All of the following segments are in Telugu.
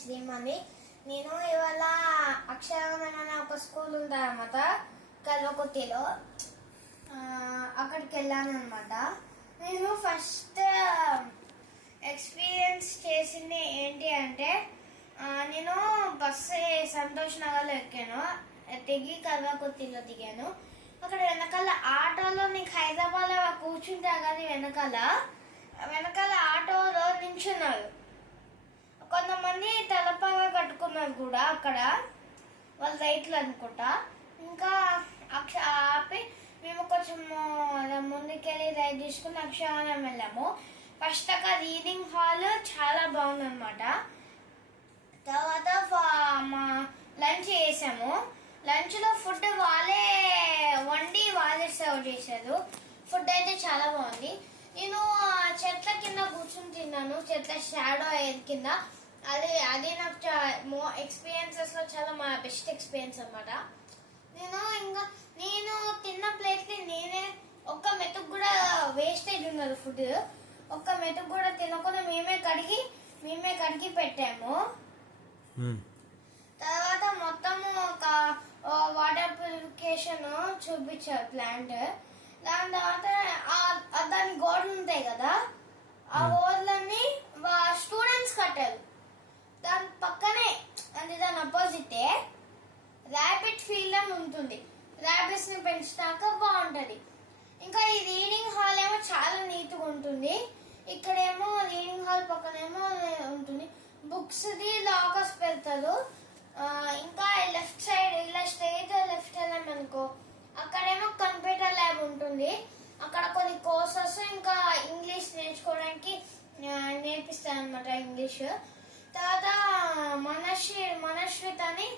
శ్రీమణి. నేను ఇవాళ అక్షరవనం అనే ఒక స్కూల్ ఉందన్నమాట కల్వకుర్తిలో. అక్కడికి వెళ్ళాను అనమాట. నేను ఫస్ట్ ఎక్స్పీరియన్స్ చేసింది ఏంటి అంటే, నేను బస్సు సంతోష్ నగర్లో ఎక్కాను, దిగి కల్వకుర్తిలో దిగాను. అక్కడ వెనకాల ఆటోలో నీకు హైదరాబాద్ లో కూర్చుంటా కానీ వెనకాల ఆటోలో నించున్నారు. కొంతమంది తలపాగా కట్టుకున్నారు కూడా అక్కడ, వాళ్ళ రైట్లు అనుకుంటా. ఇంకా ఆపి మేము కొంచెం ముందుకెళ్ళి రైట్ తీసుకుని అక్షరవనం వెళ్ళాము. ఫస్ట్ అక్కడ రీడింగ్ హాల్ చాలా బాగుందన్నమాట. తర్వాత లంచ్ చేసాము. లంచ్లో ఫుడ్ వాళ్ళే వండి వాళ్ళే సర్వ్ చేశారు. ఫుడ్ అయితే చాలా బాగుంది. నేను చెట్ల కింద కూర్చుని తిన్నాను, చెట్ల షాడో కింద. అది నాకు ఎక్స్పీరియన్సెస్ లో చాలా మా బెస్ట్ ఎక్స్పీరియన్స్ అనమాట. నేను తిన్న ప్లేట్ నేనే ఒక్క మెతుకు కూడా వేస్టేజ్ ఉన్నది ఫుడ్. ఒక్క మెతుకు కూడా తినకుండా మేమే కడిగి పెట్టాము. తర్వాత మొత్తము ఒక వాటర్ ప్యూరిఫికేషన్ చూపించారు ప్లాంట్. దాని తర్వాత దాని గోడలు ఉంటాయి కదా, ఆ గోడలన్నీ స్టూడెంట్స్ కట్టారు. దాని పక్కనే అంటే దాని అపోజిటే ర్యాబిట్ ఫీల్డ్ అని ఉంటుంది. ర్యాబిట్స్ ని పెంచినాక బాగుంటది. ఇంకా ఈ రీడింగ్ హాల్ ఏమో చాలా నీట్గా ఉంటుంది. ఇక్కడేమో రీడింగ్ హాల్ పక్కనేమో ఉంటుంది, బుక్స్ ది లాకర్స్ పెడతారు. ఇంకా లెఫ్ట్ సైడ్ ఇలా స్ట్రైట్ లెఫ్ట్ వెళ్ళామనుకో, అక్కడేమో కంప్యూటర్ ల్యాబ్ ఉంటుంది. అక్కడ కొన్ని కోర్సెస్ ఇంకా ఇంగ్లీష్ నేర్చుకోవడానికి నేర్పిస్తారు అనమాట, ఇంగ్లీష్. తర్వాత మనశ్విత్ అని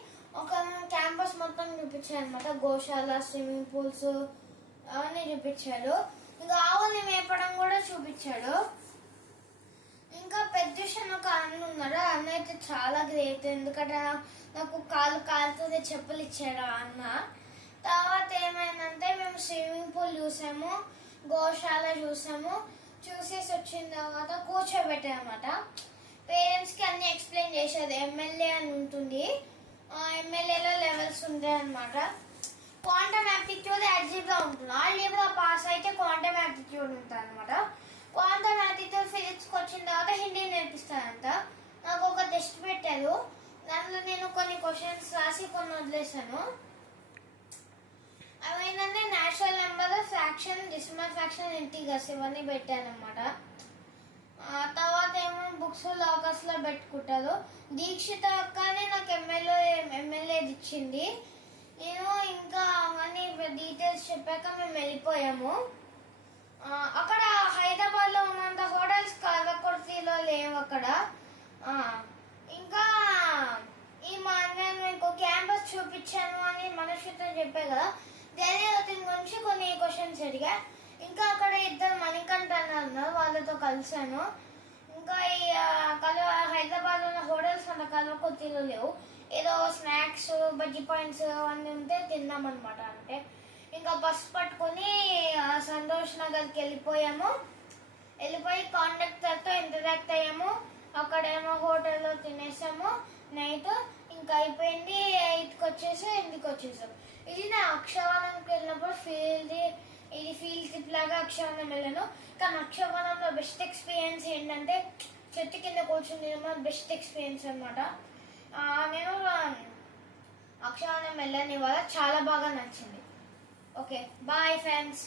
ఒక క్యాంపస్ మొత్తం చూపించారు అనమాట. గోశాల, స్విమ్మింగ్ పూల్స్ అవన్నీ చూపించాడు. ఇంకా ఆవుల్ని మేపడం కూడా చూపించాడు. ఇంకా పెద్దషన్ ఒక అన్న ఉన్నాడు. అన్న అయితే చాలా గ్రేట్, ఎందుకంటే నాకు కాలుతుంది చెప్పులు ఇచ్చాడు అన్న. తర్వాత ఏమైందంటే మేము స్విమ్మింగ్ పూల్ చూసాము, గోశాల చూసాము. చూసేసి వచ్చిన తర్వాత కూర్చోబెట్టామన్నమాట. పేరెంట్స్ కి అన్ని ఎక్స్ప్లెయిన్ చేసేది. ఎమ్మెల్యే అని ఉంటుంది, ఎమ్మెల్యేలో లెవెల్స్ ఉంటాయి అనమాట. క్వాంటమ్ యాప్టిట్యూడ్ ఆల్జీబ్రా ఉంటుంది. ఆల్జీబ్రా పాస్ అయితే క్వాంటమ్ యాప్టిట్యూడ్ ఉంటుంది అనమాట. క్వాంటమ్ యాప్టిట్యూడ్ ఫిజిక్స్కి వచ్చిన తర్వాత హిందీ నేర్పిస్తారంట. నాకు ఒక టెస్ట్ పెట్టారు, దాంట్లో నేను కొన్ని క్వశ్చన్స్ రాసి కొన్ని వదిలేసాను. అవి ఏంటంటే natural number, fraction, decimal fraction, integers ఇవన్నీ పెట్టాను అనమాట. తర్వాత ఏమో బుక్స్ లాకర్స్ లో పెట్టుకుంటారు. దీక్షిత అక్కనే నాకు ఎమ్మెల్యే ఇచ్చింది. నేను ఇంకా అవన్నీ డీటెయిల్స్ చెప్పాక మేము వెళ్ళిపోయాము. అక్కడ హైదరాబాద్ లో ఉన్నంత హోటల్స్ కల్వకుర్తిలో లేవు అక్కడ. ఇంకా నేను మీకు క్యాంపస్ చూపించాను అని మనశ్వితో చెప్పే కదా, ధైర్యవతి గురించి కొన్ని క్వశ్చన్స్ అడిగా. ఇంకా అక్కడ ఇద్దరు మణికంఠ అన్నారు, వాళ్ళతో కలిసాను. ఇంకా ఈ హైదరాబాద్ లో ఉన్న హోటల్స్ అంత కల్వకుర్తిలో లేవు. ఏదో స్నాక్స్, బజ్జీ పాయింట్స్ అవన్నీ ఉంటే తిన్నాం అనమాట. అంటే ఇంకా బస్ పట్టుకుని సంతోష్ నగర్కి వెళ్ళిపోయి కాండక్టర్ తో ఇంటరాక్ట్ అయ్యాము. అక్కడేమో హోటల్లో తినేసాము నైట్. ఇంకా అయిపోయింది, 8కి వచ్చేసి ఇంటికి వచ్చేసాం. ఇది నా అక్షరవనంకి వెళ్ళినప్పుడు ఇది ఫీల్డ్ ట్రిప్ లాగా అక్షరవనం వెళ్ళాను. కానీ అక్షరవనంలో బెస్ట్ ఎక్స్పీరియన్స్ ఏంటంటే చెట్టు కింద కూర్చుని బెస్ట్ ఎక్స్పీరియన్స్ అనమాట. నేను అక్షరవనం వెళ్ళని వల్ల చాలా బాగా నచ్చింది. Okay, bye friends.